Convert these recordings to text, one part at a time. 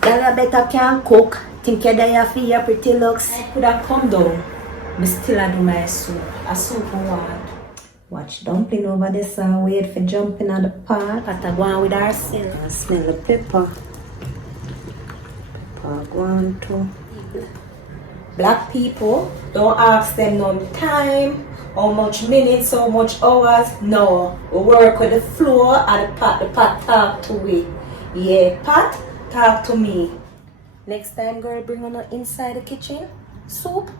Girl, better can cook. Think you're there for your pretty looks. I could have come down. But still I do my soup. A soup I want. Watch dumpling over there, so wait for jumping on the pot. Pot I go on with ourselves. I smell the pepper. Pepper go on too. Black people, don't ask them no time, how much minutes, how much hours. No, we work with the floor and the pot talk to we. Yeah, pot, talk to me. Next time, girl, bring on inside the kitchen. Soup,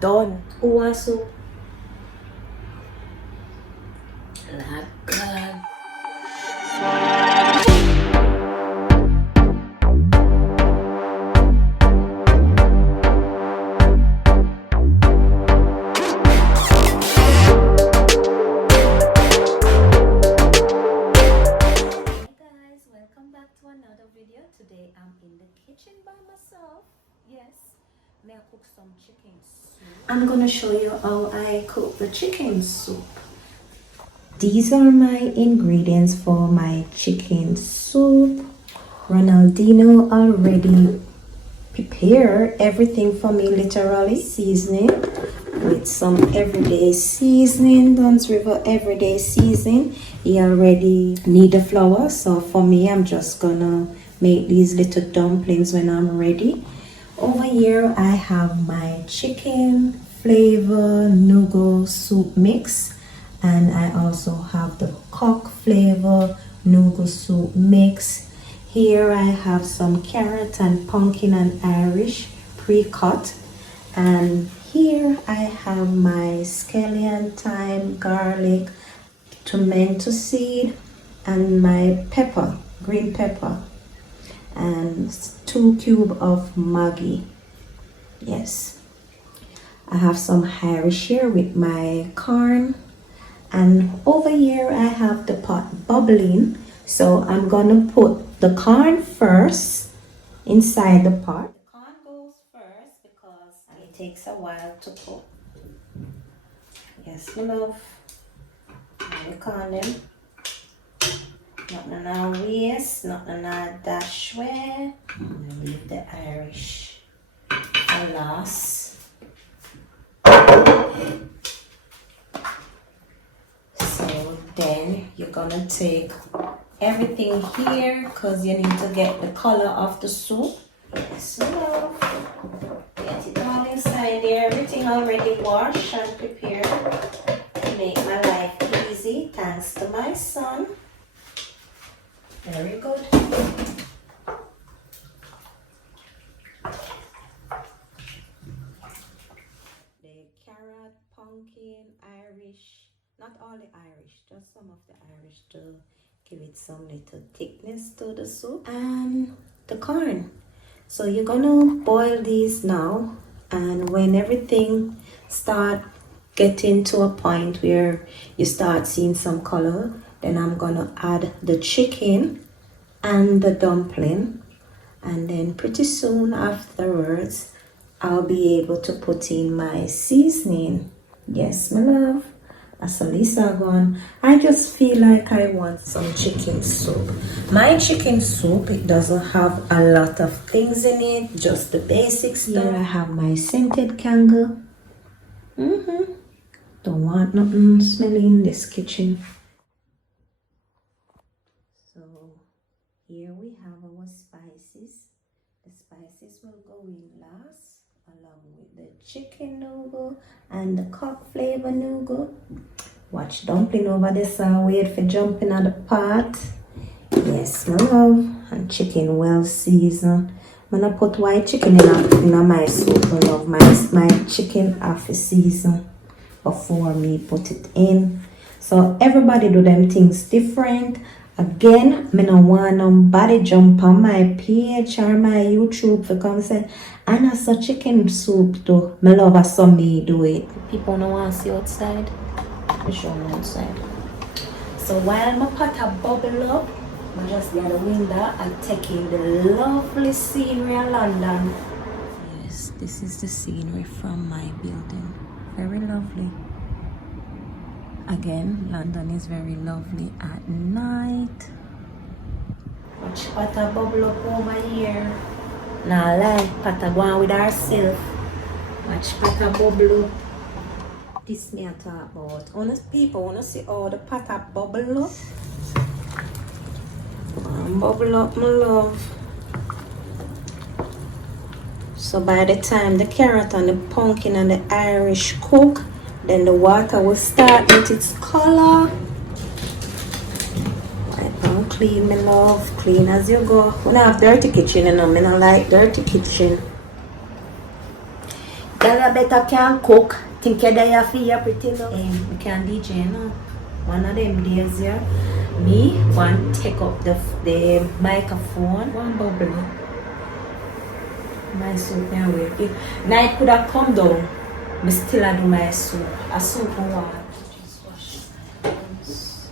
done. Who wants soup? Like God. Today I'm in the kitchen by myself. Yes, may I cook some chicken soup. I'm gonna show you how I cook the chicken soup. These are my ingredients for my chicken soup. Ronaldinho already prepared everything for me, literally. Seasoning with some everyday seasoning, Duns River everyday seasoning. He already need the flour, so for me I'm just gonna make these little dumplings when I'm ready. Over here I have my chicken flavor nougat soup mix, and I also have the cock flavor nougat soup mix. Here I have some carrot and pumpkin and Irish pre-cut, and here I have my scallion, thyme, garlic, tomato seed, and my pepper, green pepper, and 2 cubes of Maggi. Yes, I have some Irish here with my corn, and over here I have the pot bubbling, so I'm gonna put the corn first inside the pot. The corn goes first because it takes a while to cook. Yes, my love. And the corn them. Nothing on our waist, nothing on our dash wear. And leave the Irish for last. So then you're gonna take everything here because you need to get the color of the soup. Yes, love. Get it all inside there. Everything already washed and prepared to make my life easy, thanks to my son. Very good. The carrot, pumpkin, Irish, not all the Irish, just some of the Irish to give it some little thickness to the soup, and the corn. So you're gonna boil these now, and when everything start getting to a point where you start seeing some color, then I'm gonna add the chicken and the dumpling, and then pretty soon afterwards I'll be able to put in my seasoning. Yes, my love, that's Alisa gone. I just feel like I want some chicken soup. My chicken soup, it doesn't have a lot of things in it, just the basic stuff. Here I have my scented candle. Don't want nothing smelly in this kitchen. So here we have our spices. The spices will go in last, along with the chicken nougat and the cock flavor nougat. Watch dumpling over this and wait for jumping on the pot. Yes, my love. And chicken well seasoned. When I put white chicken in my soup, I love my chicken half a season before me put it in. So everybody do them things different. Again, me no want nobody jump on my page or my YouTube for come say, I know so chicken soup too. Me love how some me do it. People no want to see outside. Me show them outside. So while my pot a bubble up, I just near the window and take in the lovely scenery of London. Yes, this is the scenery from my building. Very lovely. Again, London is very lovely at night. Watch Pata bubble up over here. Nah lie, Pata go on with herself. Watch Pata bubble up. This me I talk about. Honest people wanna see how the Pata bubble up. Bubble up, my love. So by the time the carrot and the pumpkin and the Irish cook, then the water will start with its color. Wipe and clean, my love. Clean as you go. We don't have dirty kitchen, you know. I don't like dirty kitchen. Girl, better can cook. Think you're there for your pretty love. We can DJ, you know. One of them days here, me want to take up the microphone. One bubble. My soup and wait. Night could have come down. I still do my soup. A soup and water. Just wash my hands.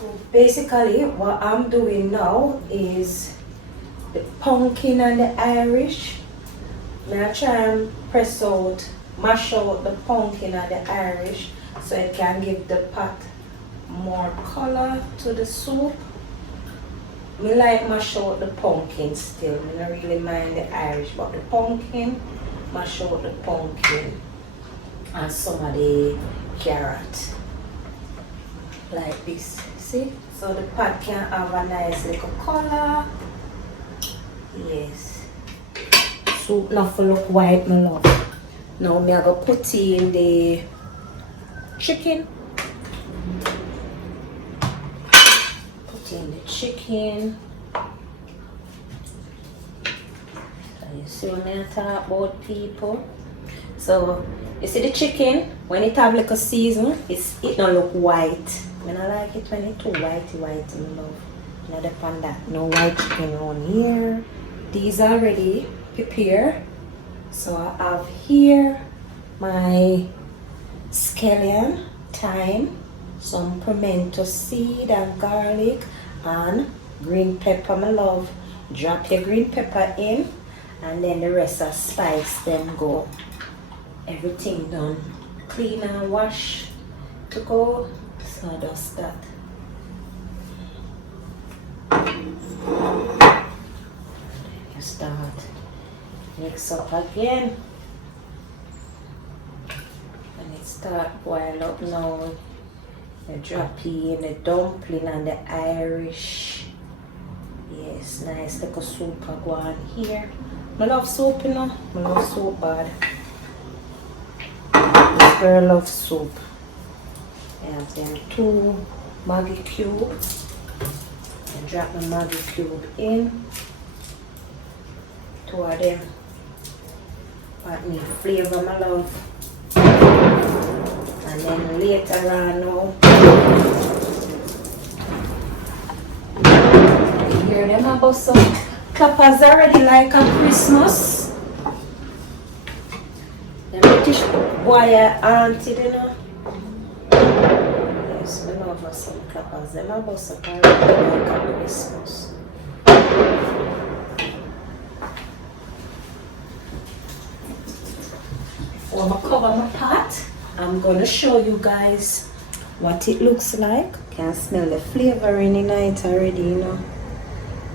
So basically, what I'm doing now is the pumpkin and the Irish. I try and press out, mash out the pumpkin and the Irish so it can give the pot more color to the soup. I like mash out the pumpkin still. I don't really mind the Irish, but the pumpkin, mash out the pumpkin and some of the carrot. Like this. See? So the pot can have a nice little color. Yes. Soup not for look white, my love. Now I'm going to put in the chicken. In the chicken. So you see what I talk about, people. So you see the chicken, when it have like a season, it don't look white. I don't like it when it's too whitey, my love. Not upon that. No white chicken on here. These are already prepared. So I have here my scallion, thyme, some pimento seed and garlic and green pepper, my love. Drop your green pepper in and then the rest of spice then go. Everything done. Clean and wash to go. So just that. You start. Mix up again. And it start boil up now. The droppy and the dumpling and the Irish. Yes, nice little soup I go on here. I love soup, you know. I love soup bad. This girl loves soup. I have them 2 Maggi cubes. I drop the Maggi cube in. 2 of them. But need flavor, my love. And then later on now, you hear them about some clappers already like a Christmas. The British boy auntie, you know. Yes, we love some clappers. Them about some already like a Christmas. Before I cover my pot, I'm gonna show you guys what it looks like. Can smell the flavoring in it already, you know.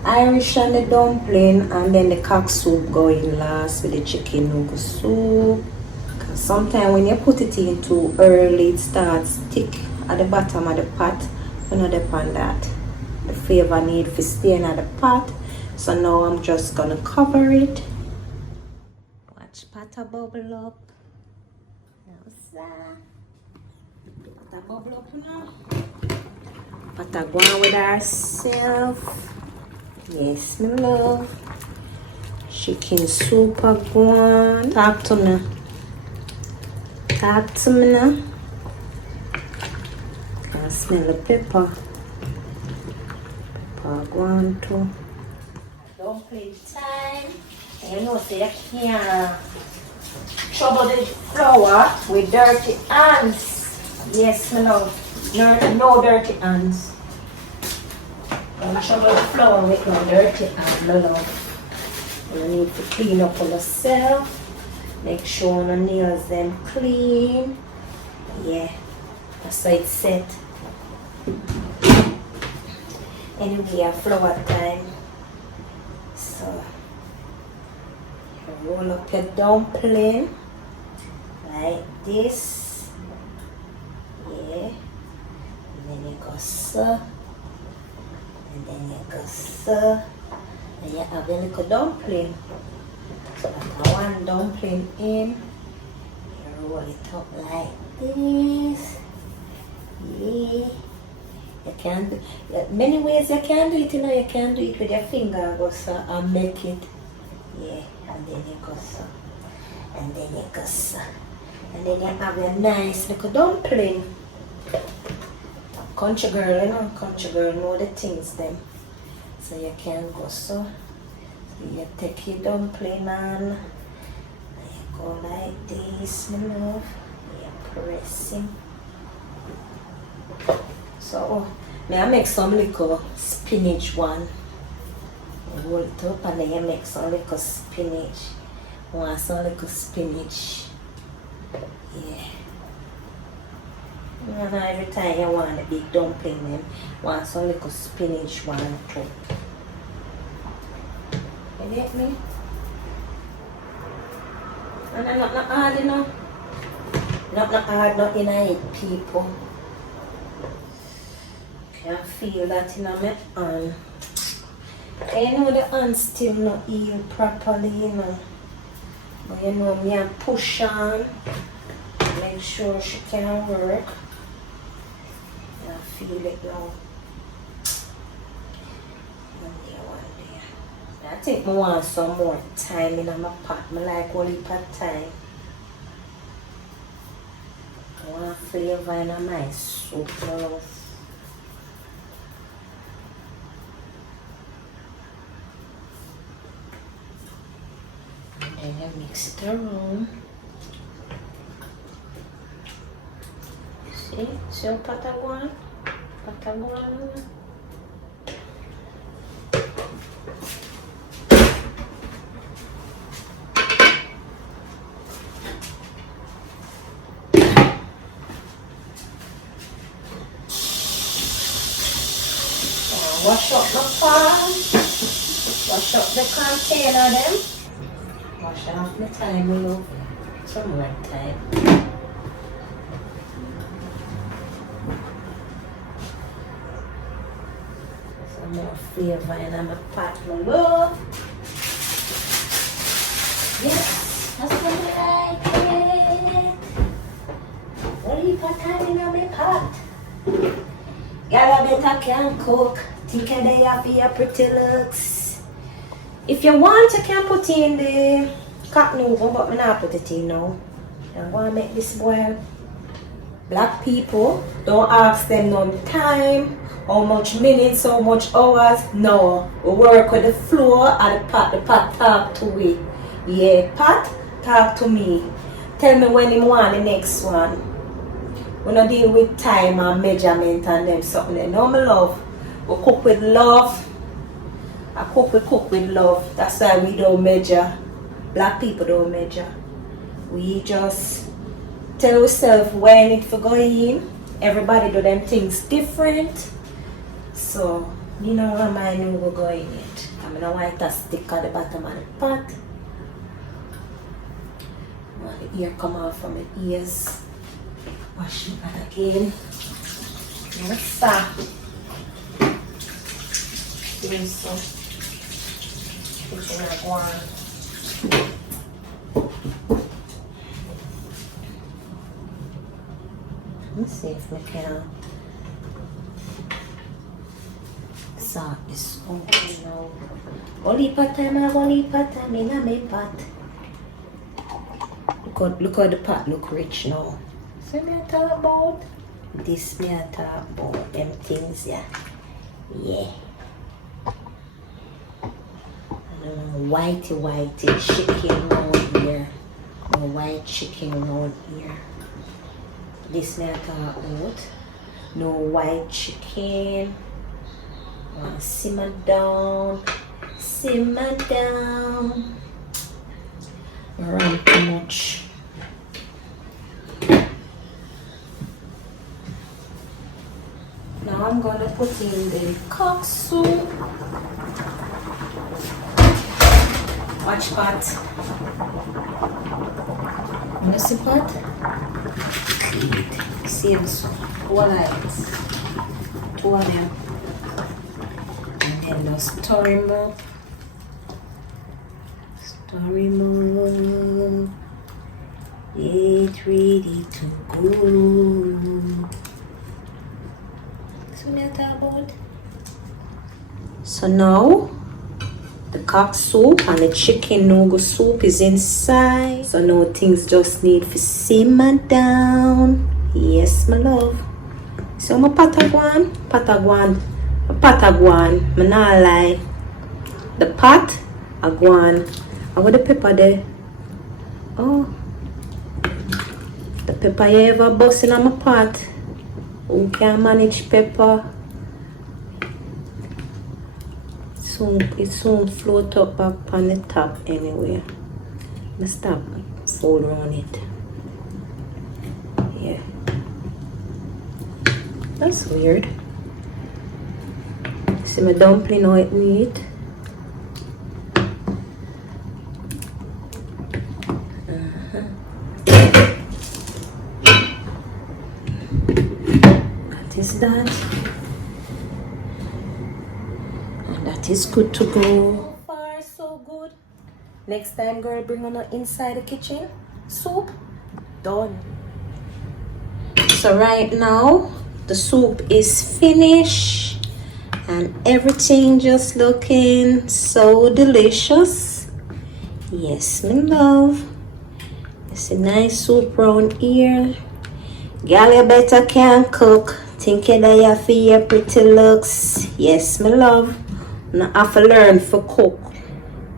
Irish and the dumpling, and then the cock soup going last with the chicken noodle soup. Cause sometimes when you put it in too early, it starts thick at the bottom of the pot. You know, depend that. The flavor need to stay in the pot. So now I'm just gonna cover it. Watch pot bubble up. Pata bubble up now. Pata go on with herself. Yes, my love. Chicken soup go on. Talk to me. Talk to me now. I smell the pepper. Pepper go on too. Dumpling time. And you know, so you can't trouble the flour with dirty hands. Yes, my love. No dirty hands. Don't trouble the flour with no dirty hands, my love. You need to clean up on yourself. Make sure the nails them clean. Yeah, that's how it's set. Anyway, flour time. So you roll up your dumpling like this. Yeah. And then you go so. And then you go so. And you have your little dumpling. So that's one dumpling in. You roll it up like this. Yeah. You can do many ways you can do it, you know. You can do it with your finger and go so and make it. Yeah, and then you go so. And then you go so. And then you have your nice little dumpling. Country girl, you know, country girl know the things then. So you can go so. So you take your dumpling and you go like this, my love. You're pressing. So, may I make some little spinach one. You roll it up and then you make some little spinach. Want some little spinach. Yeah. And every time you want a big dumpling, then want some little spinach one too. You get me? And I'm not hard, you know. Not hard, not in it, people. I feel that in my hand. You know the hand still not heal properly, you know. But you know me and push on. Make sure she can work. I feel it now. One day. I think I want some more time in my pot. I like all the time. I want flavor in my soup now. And I mix it around. See how patagon? Patagon. Wash up the pan. Wash up the container then. Wash off the time, we love. Some more time. Some more flavor in my pot, my love. Yes, that's what I like it. What do you put time in my pot? Y'all better can cook. Think they have your pretty looks. If you want, you can put in the cotton over, but I'm not put it in now. I'm going to make this boil. Black people, don't ask them no time, how much minutes, how much hours. No, we work with the flour and the pot talk to we. Yeah, pot talk to me. Tell me when you want the next one. We don't deal with time and measurement and them something. No, my love. We cook with love. We cook with love. That's why we don't measure. Black people don't measure. We just tell ourselves when it for going. Everybody do them things different. So, you know what I know we're going it. I'm gonna want to stick at the bottom of the pot. Want the ear come out from the ears. Wash it back again. Let's start. Doing so. Pushing like one. Let's see if we can sort this out now. Only pot time, only pot time in my pot. Look how the pot look rich now. So me I talk about this, me I talk about them things, yeah. Yeah. Whitey chicken around here. No white chicken around here. This me I talk about. No white chicken. Simmer down. Simmer down. Run too much. Now I'm gonna put in the cock soup. Watch pot. You see pot? Same soup. All lights. 2 of them. And then just stir him up. Stir him up. It's ready to go. So now the cock soup and the chicken noodle soup is inside. So now things just need to simmer down. Yes, my love. So my pataguan. Me not lie. The pot, aguan. I want the pepper there. Oh, the pepper you ever bust in my pot? Who can manage pepper? It soon float up back on the top anyway. Let's stop fold around it. Yeah. That's weird. See my dumpling how it neat. That is that. That is good to go. So far, so good. Next time, girl, bring on inside the kitchen. Soup, done. So right now, the soup is finished. And everything just looking so delicious. Yes, my love. It's a nice soup round here. Girl, you better can cook. Thinking that you for your pretty looks. Yes, my love. Now I have to learn for cook.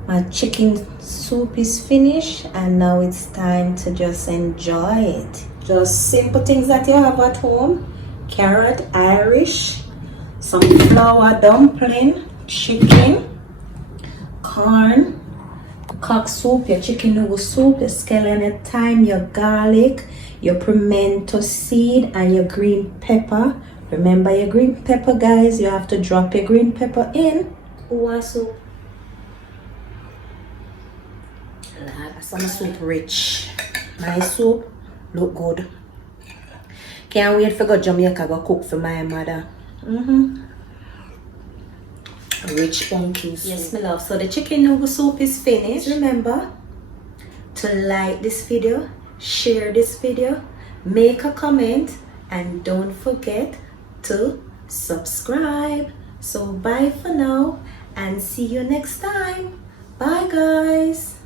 My chicken soup is finished and now it's time to just enjoy it. Just simple things that you have at home. Carrot, Irish, some flour dumpling, chicken, corn, cock soup, your chicken noodle soup, your scallion thyme, your garlic, your pimento seed and your green pepper. Remember your green pepper, guys. You have to drop your green pepper in. Soup. Some soup rich. My soup look good. Can't wait for go Jamaica go cook for my mother. Rich pumpkin soup. Yes, my love. So the chicken noodle soup is finished. Remember to like this video, share this video, make a comment, and don't forget to subscribe. So bye for now and see you next time. Bye guys.